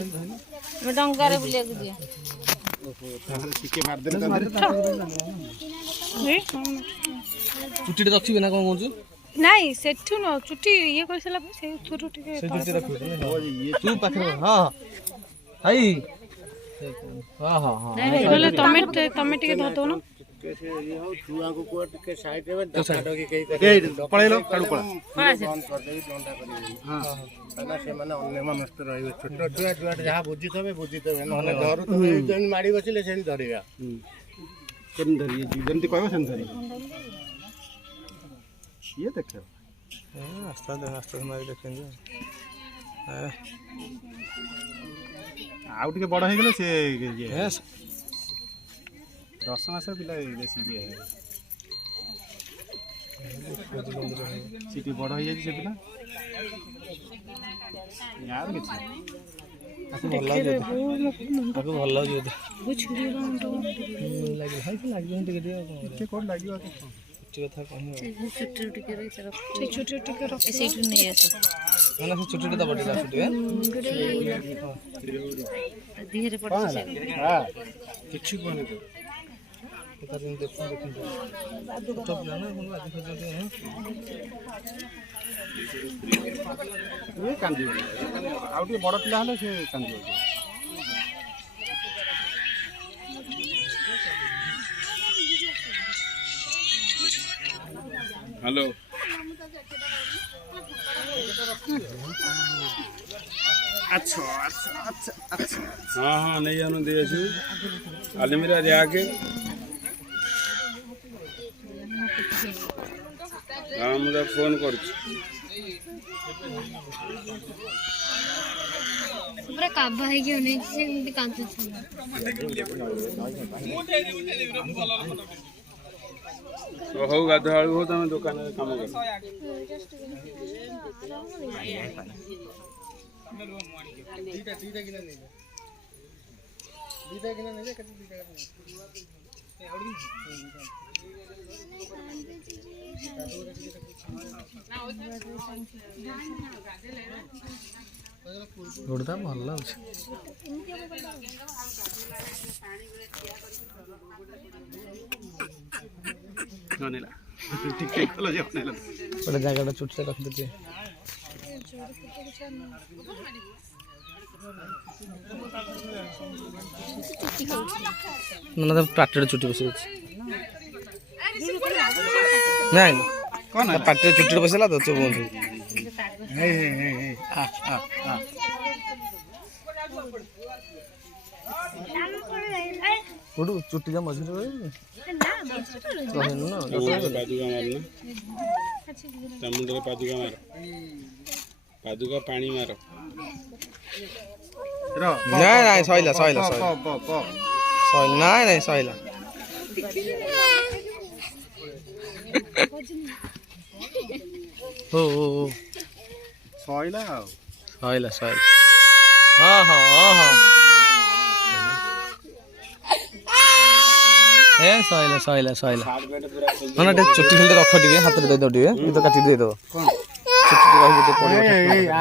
मैं डंगारे बुलिया को दिया चुटी रखिबे ना कोन कोन नहीं सेठू न चुटी ये कर सला से थोरो टिके से चुटी रखिबे तू पाखरे हां हाई हां हां हां नहीं बोले तमे टिके ध दो न कैसे ये हो छुआ को कोट के साइड में डका डकी कई पळेलो काडू पळा पळा से बंद कर देबी डंडा करी हां काना से माने अन्य मनस्त रहिबे छोट छुआ जहा बुझितबे नहले घर तो जन माडी बसिले सेन धरिया केन धरिए जंती कहबो सेन धरि ये देखो आस्ता मारी देखेंगे आउ टिके बड़ हे गेले से ये 10 मास पिला बेसी ये सिटी बड़ हो जाई से पिला यार किछ आपको भल लागे कुछ भी लागे हाई लागे टिके कोड लागियो कथा कहनी छोटे टिके रही से छोटे टिके रख सेठ नहीं आसो ना से छोटे दबा टिका छुटी धीरे पड़ से हां किछ कोनी तो पता नहीं देखो छोटा पिला ना कोन आदि खजते हैं ये कांदी आउ टिके बड़ पिला हले से कांदी हेलो अच्छा अच्छा अच्छा अच्छा हाँ हाँ नहीं जानो दे अलमीरा जाके हाँ मुझे फोन कर पूरा काबा है कि नहीं से एमती कांचो तो हो गाधा हो तुम दुकान काम कर रोडता भल लाଗୁଛି ननेला ठीक कलो जे ननेला बड़ा जगहटा चुटसे रख देते ना तो पाटरे चुटी बसे नहीं कोन पाटरे चुटी बसेला तो चुप बोल हे हे हे आ आ आ उडू चुटी जा मझे रहे ना पादुका मारना समुद्र पादुका मार पादुका पानी मार रो नहीं नहीं सहिला सहिला प प प सहिला नहीं नहीं सहिला ओ सहिला सहिला सहिला हाँ हाँ हाँ ए सहिला सहिला सहिला ना ना चुट्टी खेलते रख टिके हाथ दे दो टिके ये तो काटी दे दो कोन चुट्टी रही दे पड़े ए आ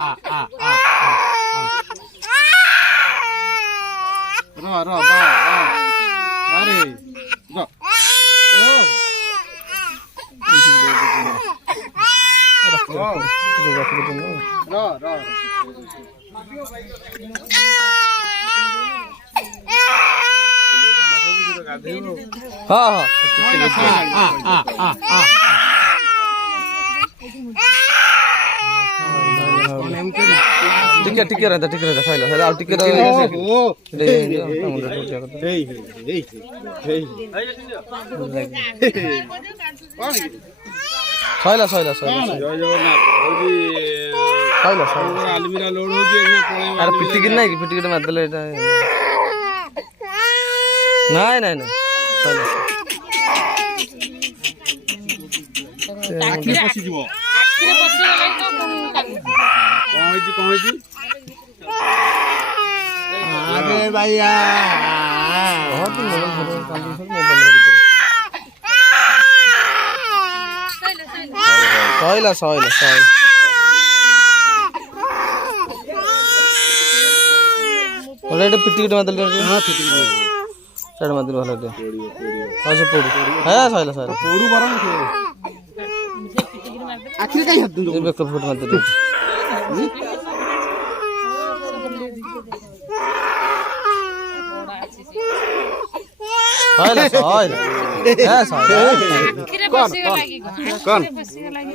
आ आ आ रो रो बा अरे रो ओ रख दे रो रो हाँ हाँ टिके टिके रहता सहिला सहिला और टिके सहिला सहिला सहिला जय जगन्नाथ सहिला सहिला अलमीरा लोड हो गया अरे पिटिकिट नहीं पिटिकिट मार देले एटा नहीं नहीं नहीं सहिला आखिर पसी जीवो आखिर पसी गले तो कौन होई अरे भैया बहुत मोबाइल काम से मोबाइल सहिला सहिला सहिला ওটা এটা পিটি কিটা মাদল করে হ্যাঁ পিটি কিটা সাইড মাদল ভালো এটা হ্যাঁ সে পড়ু হ্যাঁ সাইলা সাইলা পড়ু বরং সে আখিরে কাই হাত দিন এই বেক ফুট মাদল সাইলা সাইলা হ্যাঁ সাইলা କ୍ଷୀର ବସିଗଲା କି କଣ? কোন ବସିଗଲା କି